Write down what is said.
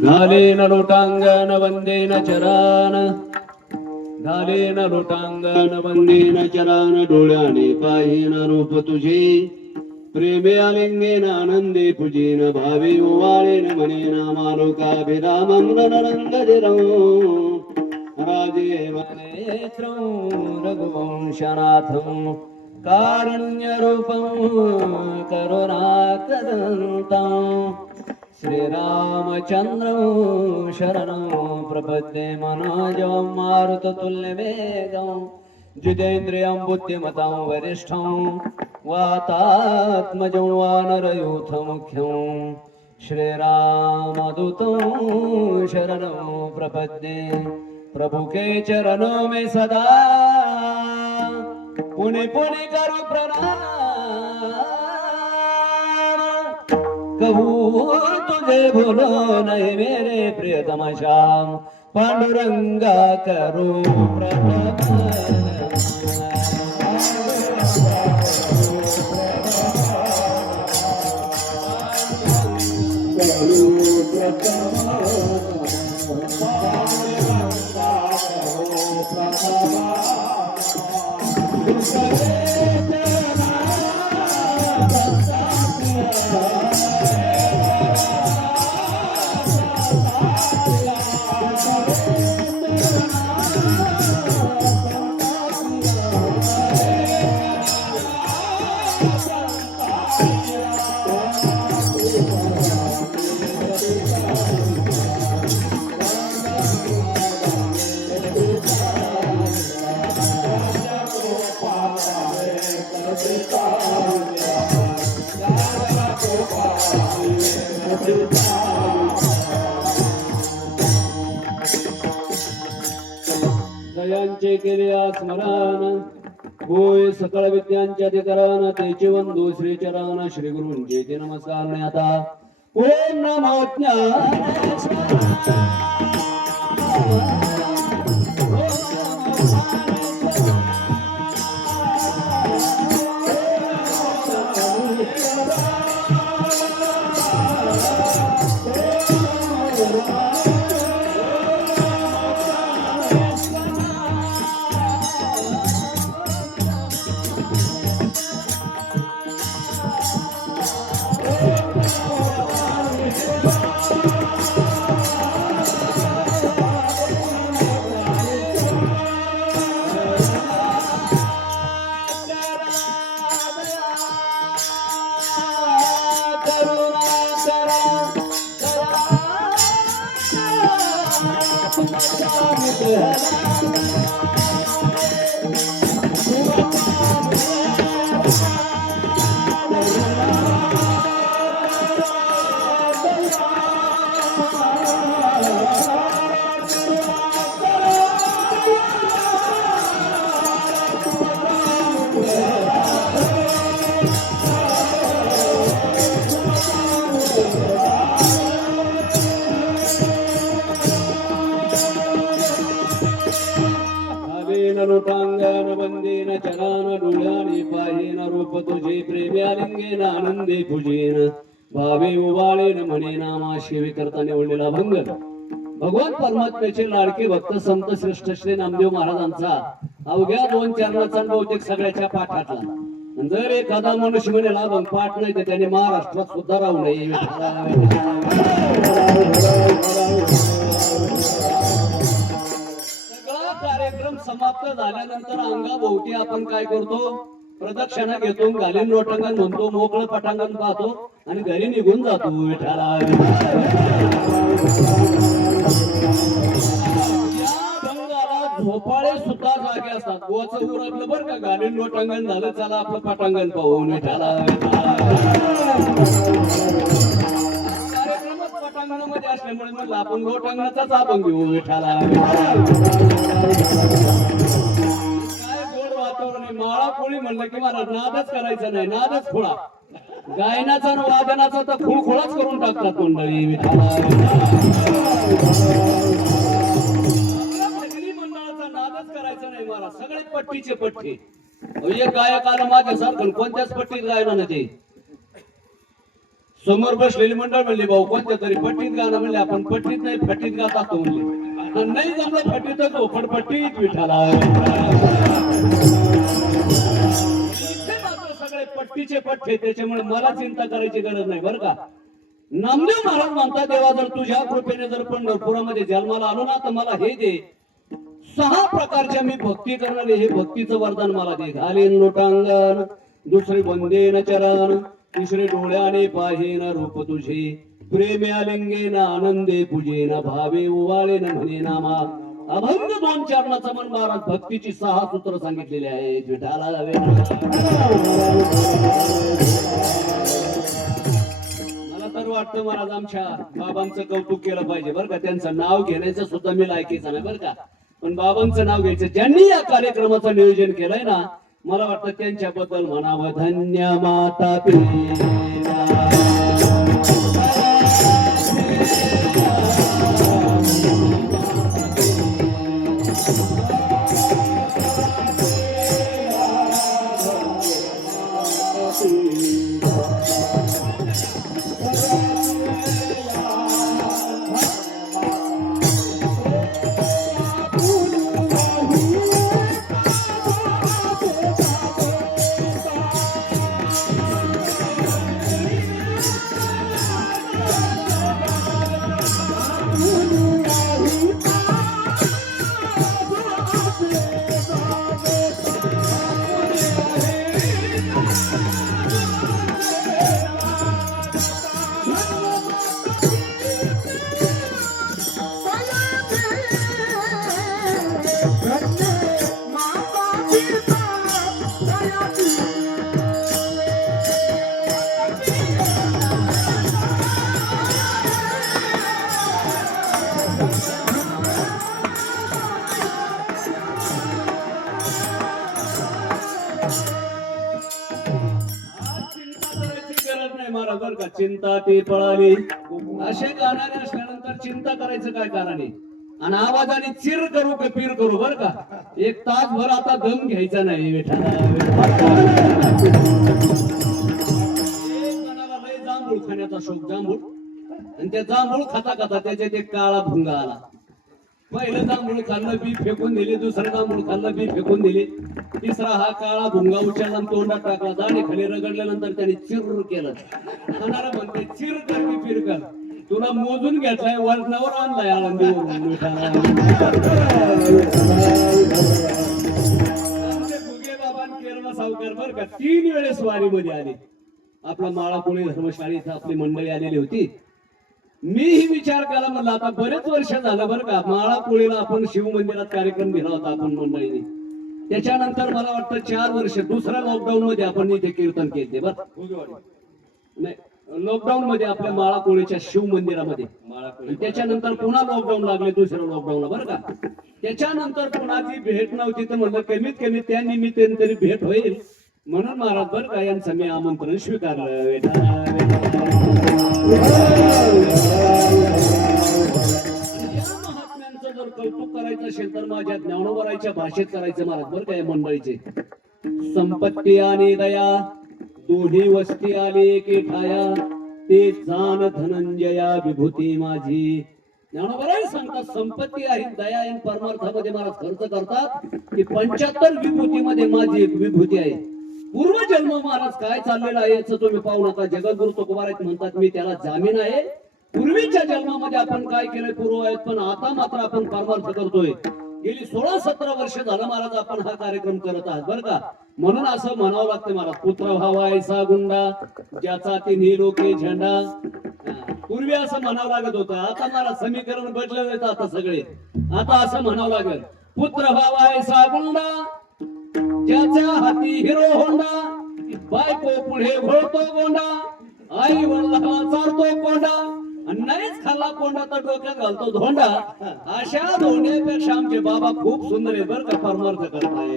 घालेन लोटांगण वंदेन चरान घालेन लोटांगण वंदेन चरान डोळ्याने पाहिन रूप तुझे प्रेमे आलिंगेन आनंदे पूजेन भावे ओवाळेन म्हणेन मालोकाभिरामं रणरंगजिरं राजे वनेत्रं रघुवंशनाथं कारुण्यरूपं करुणाकदन्तं श्रीरामचन्द्रं शरणं प्रपद्ये मनोजं मारुततुल्यवेगं जितेन्द्रियं बुद्धिमतां वरिष्ठं वातात्मजं वानरयूथमुख्यं। श्रीरामदूतं शरणं प्रपद्ये प्रभु के चरणों में सदा। पुणे पुणे करो प्रणाम कहू तुझे भूलो नहीं मेरे प्रियतम श्याम पांडुरंगा करो जयांचे केले स्मरण. होय सकळ विद्यांचे अधिकरण तेचे दो श्री चरण श्री गुरुंचे ते नमस्कार. आता ओम नमो भावेन I'm sorry. पाहेन रूप तुझे प्रेम्यालिंगेन आनंदे पूजेन भावे उबाळेन म्हणे नामा शिवी करता निवडलेला भंग. भगवान परमात्म्याचे लाडके भक्त संत श्रेष्ठ श्री नामदेव महाराजांचा अवघ्या दोन चरणाचा बहुतेक सगळ्याच्या पाठातला. जर एखादा मनुष्य म्हणे लाभन पाठ नाही तर त्याने महाराष्ट्रात सुद्धा राहू नये. सगळा कार्यक्रम समाप्त झाल्यानंतर अंगाभोवती आपण काय करतो? प्रदक्षिणा घेतो घालीन लोटांगण म्हणतो मोकळं पटांगण पाहतो आणि घरी निघून जातो विठाला झोपाळे सुद्धा जागे असतात. गोवाचं उरकलं बरं का घालीन लोटांगण झालं चला आपलं पटांगण पाहून विठाला कार्यक्रमच पटांगणामध्ये असल्यामुळे म्हणलं आपण लोटांगणाचाच आपण घेऊ विठाला कोणी म्हणलं की मला नादच करायचा नाही नादच खोळा. गायनाचा आणि वादनाचा तर खूळ खोळाच करून टाकतात मंडळी मंडळाचा नादच करायचा नाही मला सगळे पट्टीचे पट्टी. अहो, एक गायक आला माझ्यासारखं कोणत्याच पट्टीत गायना नाही ते. समोर बसलेली मंडळ म्हणले भाऊ कोणत्या तरी पट्टीत गाणं म्हणले आपण पट्टीत नाही फटीत गात असतो म्हणले. नाही जमलं फटीतच हो, ओपड पट्टीत विठाला आहे पट्टीचे पट्टे त्याच्यामुळे मला चिंता करायची गरज नाही बरं का? नामदेव महाराज म्हणता देवा जर तुझ्या कृपेने जर पंढरपुरामध्ये जन्माला आलो ना तर मला हे दे. सहा प्रकारच्या मी भक्ती करणारे हे भक्तीचं वरदान मला दे. घालीन लोटांगण दुसरे वंदेन चरण तिसरे डोळ्याने पाहेन रूप तुझे. प्रेमे ना आनंदे पूजेन भावे उवाळे ना म्हणे नामा. अभंग दोन चरणाचा मन महाराज भक्तीची सहा सूत्र सांगितलेली आहेत. विठाला मला तर वाटतं महाराज आमच्या बाबांचं कौतुक केलं पाहिजे बरं का. त्यांचं नाव घेण्याचं सुद्धा मी लायकीचं नाही बरं का. पण बाबांचं नाव घ्यायचं ज्यांनी या कार्यक्रमाचं नियोजन केलंय ना मला वाटतं त्यांच्याबद्दल म्हणावं धन्य माता पिता. चिंता चिंता ती पळाली. असे गाणारे असल्यानंतर चिंता करायचं काय कारण आहे? आणि आवाजाने चिर करू का पीर करू बर का? एक तास भर आता दम घ्यायचा नाही जांभूळ खाण्याचा शोक जांभूळ. आणि त्या जांभूळ खाता खाता त्याच्यात एक काळा भुंगा आला. पहिलं जांभूळ खाल्लं बी फेकून दिले दुसरं जांभूळ खाल्लं बी फेकून दिले. तिसरा हा काळा भुंगा उचलला तोंडात टाकला दाणे खाली रगडल्यानंतर त्याने चिर केलं. खाणारा म्हणते चिर कर की फिर कर. तुला मोजून घेतलाय वजनावर आणलाय आनंदी सावकार बर का तीन वेळेस वारीमध्ये आले. आपला माळापुणे धर्मशाळा इथं आपली मंडळी आलेली होती. मीही विचार केला म्हणलं आता बरेच वर्ष झालं बरं का माळापुळीला आपण शिवमंदिरात कार्यक्रम दिला होता आपण मंडळीने. त्याच्यानंतर मला वाटतं चार वर्ष दुसऱ्या लॉकडाऊन मध्ये आपण इथे कीर्तन केले बरं. नाही लॉकडाऊन मध्ये आपल्या माळापुळीच्या शिव मंदिरामध्ये. त्याच्यानंतर पुन्हा लॉकडाऊन लागले दुसऱ्या लॉकडाऊनला बरं का. त्याच्यानंतर कोणाची भेट नव्हती तर म्हणलं कमीत कमी त्या निमित्ताने तरी भेट होईल. म्हणून महाराज बरं का यांचं मी आमंत्रण स्वीकारलं. महात्म्यांचं जर कौतुक करायचं असेल तर माझ्या ज्ञानोबरायच्या भाषेत करायचं महाराज बरं काय मंडळीचे? संपत्ती आणि दया दोन्ही वस्ती आली की ठाया ते जाण धनंजया विभूती माझी. ज्ञानोबराय सांगतात संपत्ती आहे दया आणि परमार्थामध्ये महाराज खर्च करतात की पंच्याहत्तर विभूतीमध्ये माझी एक विभूती आहे. पूर्वजन्म महाराज काय चाललेलं आहे याचं तुम्ही पाहू नका. जगद्गुरु तुकोबारायत म्हणतात मी त्याला जामीन आहे. पूर्वीच्या जन्मामध्ये आपण काय केलंय? पूर्व आहेत पण आता मात्र आपण परमार्थ करतोय. गेली सोळा सतरा वर्ष झालं महाराज आपण हा कार्यक्रम करत आहात. बरं का? म्हणून असं म्हणावं लागतं महाराज पुत्र व्हावा ऐसा गुंडा ज्याचा तिन्ही लोके झेंडा. पूर्वी असं म्हणावं लागत होतं. आता मला समीकरण बदलत आता सगळे. आता असं म्हणावं लागेल पुत्र व्हावा ऐसा गुंडा ज्याच्या हाती हिरो होंडा बायको पुढे घोळतो कोंडा आई वडिलांना चालतो कोंडा आणि नाहीच खाल्ला कोंडा तर डोक्यात घालतो धोंडा. अशा धोंड्यापेक्षा आमचे बाबा खूप सुंदर आहे बरं का. परमार्थ करताय.